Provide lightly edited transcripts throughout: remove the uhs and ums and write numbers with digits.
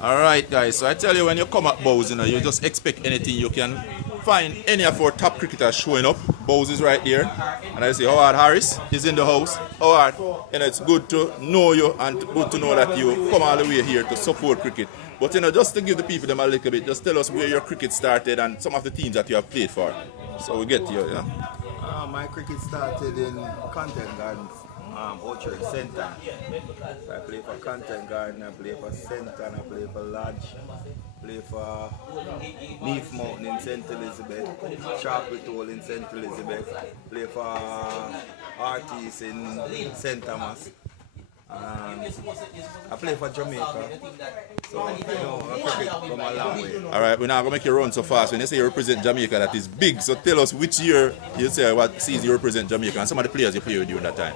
Alright guys, so I tell you when you come at Bowes, you just expect anything. You can find any of our top cricketers showing up. Bowes is right here. And I say Howard Harris is in the house. Howard, it's good to know you and good to know that you come all the way here to support cricket. But just to give the people them a little bit, just tell us where your cricket started and some of the teams that you have played for. So we get to you, My cricket started in Content Gardens, Orchard Center. I play for Content Garden, I play for Center, I play for Lodge, play for Neath Mountain in St. Elizabeth, Chocolate Hole in St. Elizabeth, play for Artis in St. Thomas. I play for Jamaica, so I cricket come a long way. Alright, we're not going to make you run so fast. When you say you represent Jamaica, that is big. So tell us which year you say what season you represent Jamaica and some of the players you play with during that time.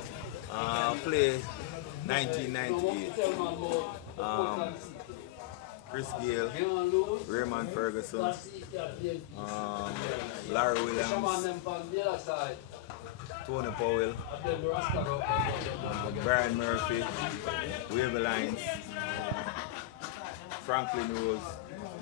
Play 1998. Chris Gale, Raymond Ferguson, Larry Williams, Tony Powell, Brian Murphy, Wavy Lines, Franklin Rose.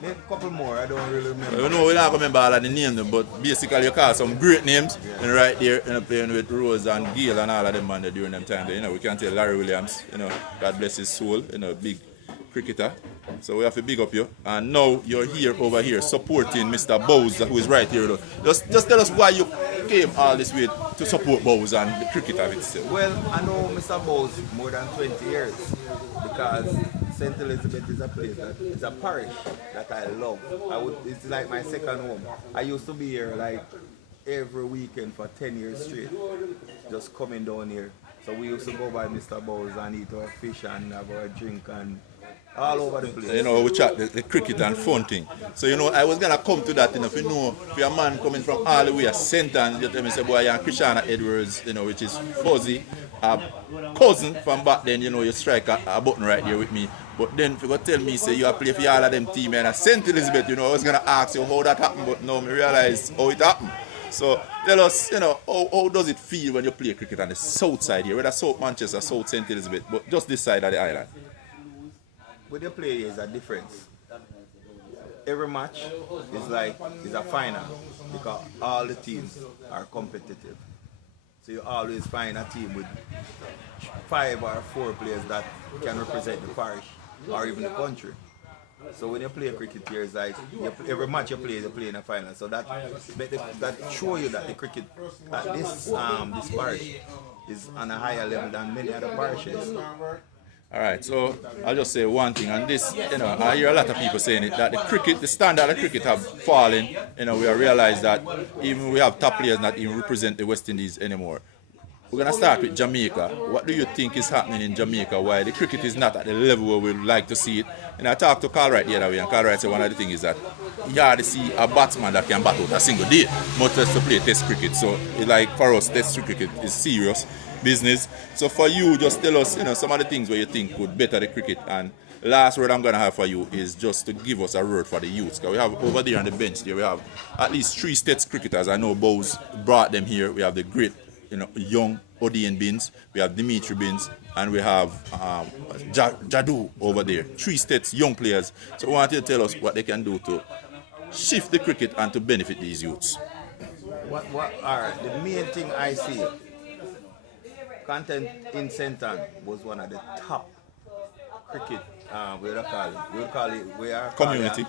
Maybe a couple more, I don't really remember. You know, we don't remember all of the names, but basically you call some great names and right there playing with Rose and Gale and all of them man during them time. We can tell Larry Williams, God bless his soul, big cricketer. So we have to big up you. And now you're here over here supporting Mr. Bowes, who is right here. Just tell us why you came all this way to support Bowes and the cricket of itself. Well, I know Mr. Bowes more than 20 years because St. Elizabeth is a place that is a parish that I love. It's like my second home. I used to be here like every weekend for 10 years straight, just coming down here. So we used to go by Mr. Bowes and eat our fish and have our drink and all over the place. We chat the cricket and fun thing. So I was gonna come to that. If you're a man coming from all the way to St. Anne's, you tell me say, boy, you're Christiana Edwards, which is Fuzzy, a cousin from back then. You strike a button right here with me. But then if you go tell me say you play for all of them team and St. Elizabeth, I was gonna ask you how that happened, but now I realize how it happened. So tell us, how does it feel when you play cricket on the south side here, whether South Manchester, South St. Elizabeth, but just this side of the island? With the play is a difference. Every match is a final because all the teams are competitive. So you always find a team with 5 or 4 players that can represent the parish or even the country. So when you play cricket here, it's like every match you play in a final. So that show you that the cricket at this parish is on a higher level than many other parishes. Alright, so I'll just say one thing, and this, I hear a lot of people saying it, that the standard of cricket have fallen. We have realized that even we have top players not even represent the West Indies anymore. We're going to start with Jamaica. What do you think is happening in Jamaica? Why the cricket is not at the level where we'd like to see it? And I talked to Carl the other way, and Carl said one of the things is that you hardly see a batsman that can bat out a single day, much less to play test cricket. So, for us, test cricket is serious business. So for you, just tell us, some of the things where you think could better the cricket. And last word I'm gonna have for you is just to give us a word for the youths. Because we have over there on the bench there, we have at least 3 states cricketers. I know Bowes brought them here. We have the great, young Odian Bins, we have Dimitri Bins, and we have Jadu over there. 3 states young players. So I want you to tell us what they can do to shift the cricket and to benefit these youths. The main thing I see. Content in St. Anne was one of the top cricket, we are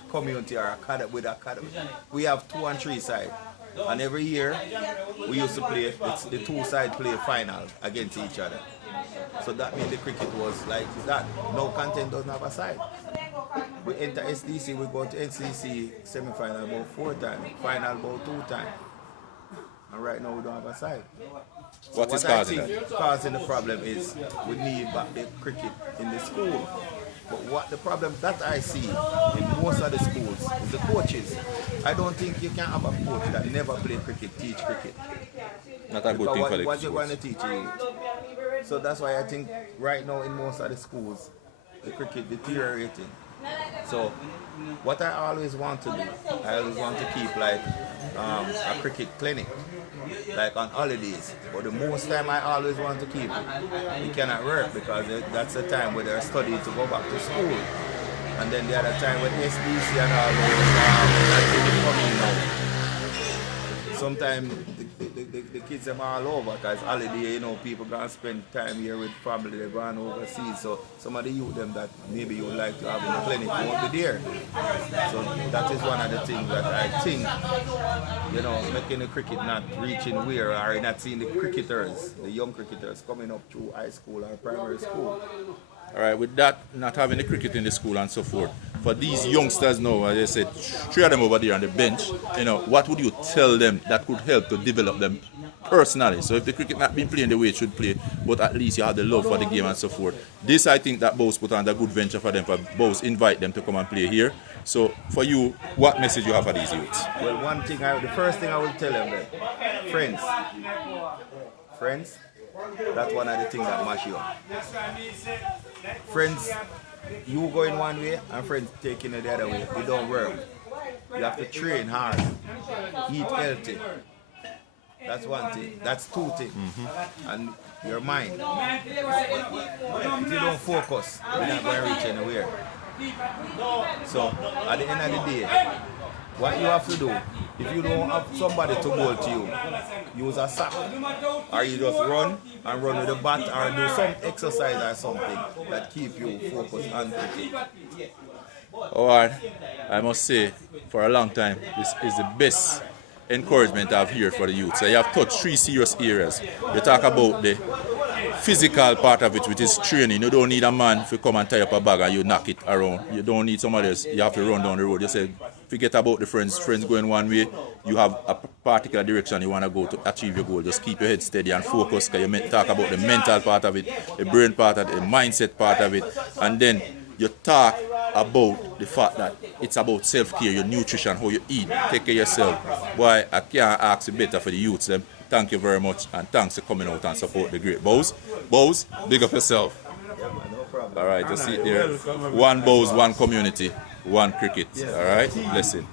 community or academy. We have 2 and 3 sides. And every year we used to play, the 2 sides play final against each other. So that means the cricket was like that. No, Content doesn't have a side. We enter SDC, we go to NCC semi-final about 4 times, final about 2 times. And right now we don't have a side. What is causing that? Causing the problem is we need back the cricket in the school. But what the problem that I see in most of the schools is the coaches. I don't think you can have a coach that never played cricket, teach cricket. Not a good thing for the what you're going to teach you. So that's why I think right now in most of the schools, the cricket deteriorating. So what I always want to do, I always want to keep like a cricket clinic, like on holidays. But the most time I always want to keep it cannot work because that's the time where they're studying to go back to school. And then the other time when SBC and all those, that's really coming now. Sometimes the kids them all over because holiday, you know, people gonna spend time here with family, they're going overseas. So some of the youth them that maybe you would like to have in the clinic won't be there. So that is one of the things that I think, you know, making the cricket not reaching where or not seeing the cricketers, the young cricketers coming up through high school or primary school. All right, with that, not having the cricket in the school and so forth, for these youngsters now, as I said, 3 of them over there on the bench, you know, what would you tell them that could help to develop them personally? So if the cricket not been playing the way it should play, but at least you have the love for the game and so forth. This, I think, that Bose put on a good venture for them, for Bose invite them to come and play here. So for you, what message you have for these youths? Well, the first thing I will tell them that, friends, that's one of the things that mash you up. Friends, you going one way and friends taking it the other way. It don't work. You have to train hard, eat healthy. That's one thing. That's 2 things. And your mind. If you don't focus, you're not going to reach anywhere. So at the end of the day, what you have to do, if you don't have somebody to bowl to you, use a sack. Or you just run with the bat or do some exercise or something that keep you focused on cricket. Alright, I must say, for a long time, this is the best encouragement I've heard for the youth. So you have touched 3 serious areas. You talk about the physical part of it, which is training. You don't need a man to come and tie up a bag and you knock it around. You don't need somebody else. You have to run down the road. You say, forget about the friends going one way. You have a particular direction you want to go to achieve your goal. Just keep your head steady and focus, because you talk about the mental part of it, the brain part of it, the mindset part of it, and then you talk about the fact that it's about self-care, your nutrition, how you eat, take care of yourself. Boy, I can't ask you better for the youths. Them. Thank you very much, and thanks for coming out and support the great Bose. Bose, big up yourself. Yeah, man, no problem. All right, you see it there. One Bose, one community, one cricket. All right, blessing.